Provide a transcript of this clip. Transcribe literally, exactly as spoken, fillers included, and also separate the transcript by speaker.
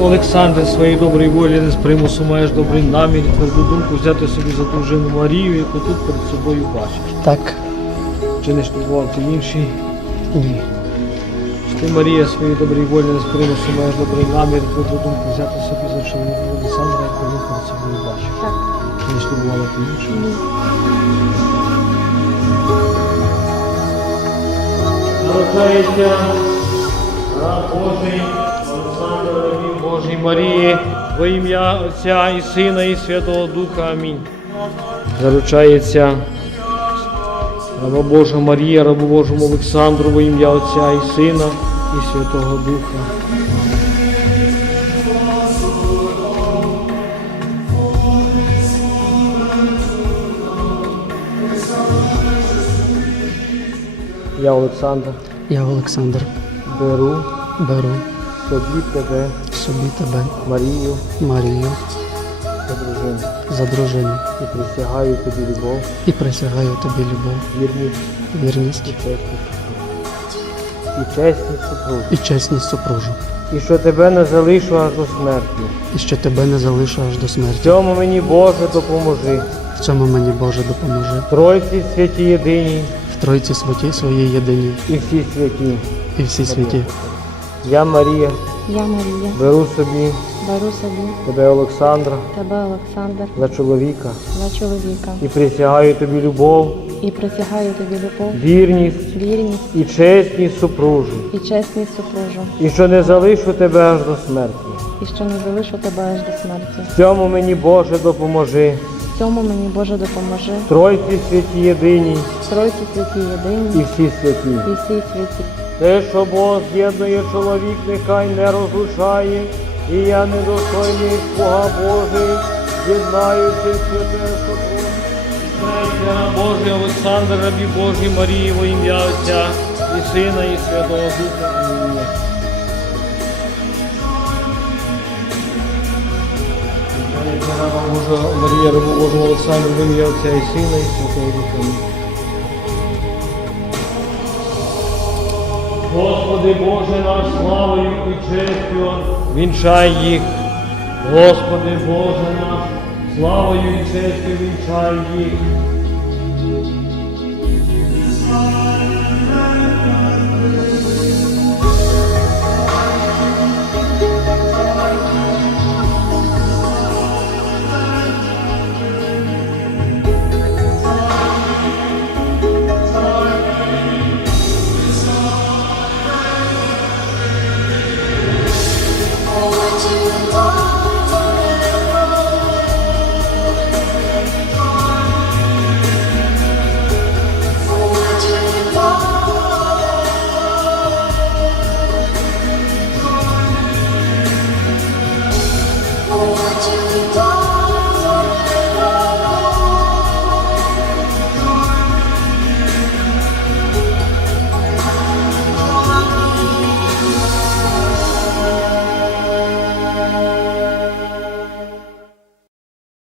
Speaker 1: Олександр, своєї доброї волі, не з примусу маєш добрий намір, тверду думку взяти собі за дружину Марію, яку тут перед собою бачиш.
Speaker 2: Так.
Speaker 1: Чи не штурбував ти інший?
Speaker 2: Ні.
Speaker 1: Чи ти, Марія, своєї доброї волі, не з примусу маєш добрий намір, тверду думку взяти собі за дружину Олександра, яку тут перед собою бачиш.
Speaker 3: Так.
Speaker 1: Чи не штурбувала ти інший?
Speaker 3: Ні.
Speaker 1: Народжається раб Божий, Олександр, рабів Божий Марії, во ім'я Отця і Сина і Святого Духа. Амінь. Заручається раба Божа Марія, рабу Божому Олександру, во ім'я Отця і Сина і Святого Духа. Я, Олександр,
Speaker 2: Я, Олександр,
Speaker 1: беру
Speaker 2: беру
Speaker 1: собі тебе,
Speaker 2: собі тебе,
Speaker 1: Марію,
Speaker 2: Марію,
Speaker 1: за дружину,
Speaker 2: за дружину
Speaker 1: і присягаю тобі любов,
Speaker 2: і присягаю тобі любов,
Speaker 1: вірність
Speaker 2: вірність
Speaker 1: і чесність і чесність супругу,
Speaker 2: і чесність супружу,
Speaker 1: і що тебе не залишу аж до смерті.
Speaker 2: і що тебе не залишу аж до
Speaker 1: В
Speaker 2: смерті.
Speaker 1: цьому мені, Боже, допоможи.
Speaker 2: В цьому мені Боже допоможи.
Speaker 1: Тройці святі єдині
Speaker 2: В Тройці святі своїй єдиній
Speaker 1: і всі святі.
Speaker 2: і всі святі.
Speaker 1: Я, Марія,
Speaker 3: Я Марія.
Speaker 1: беру собі
Speaker 3: Беру собі
Speaker 1: тебе, Олександра,
Speaker 3: тебе, Олександр,
Speaker 1: за чоловіка
Speaker 3: за чоловіка.
Speaker 1: і присягаю тобі любов,
Speaker 3: І присягаю тобі любов,
Speaker 1: вірність
Speaker 3: вірність
Speaker 1: і чесність супружу,
Speaker 3: і чесність супружу.
Speaker 1: і що не залишу тебе аж до смерті.
Speaker 3: І що не залишу тебе аж до смерті.
Speaker 1: В цьому мені, Боже, допоможи.
Speaker 3: В цьому мені, Боже, допоможи.
Speaker 1: Тройці святі єдині
Speaker 3: В Тройці святі
Speaker 1: і
Speaker 3: єдині
Speaker 1: всі святі.
Speaker 3: і всі святі.
Speaker 1: Те, що Бог з'єднує чоловік, нехай не розлучає, і я недостойний слуга Божий, єднаючи святе супруг. Третя Божий Олександр, рабі Божій Марії, во ім'я Отця і Сина, і Святого Духа. Амінь. Третя раба Божа Марія, рабу Божому Олександру, во ім'я Отця і Сина, і Святого Духа. Амінь. Господи Боже наш, славою і честю вінчай їх. Господи Боже наш, славою і честю вінчай їх.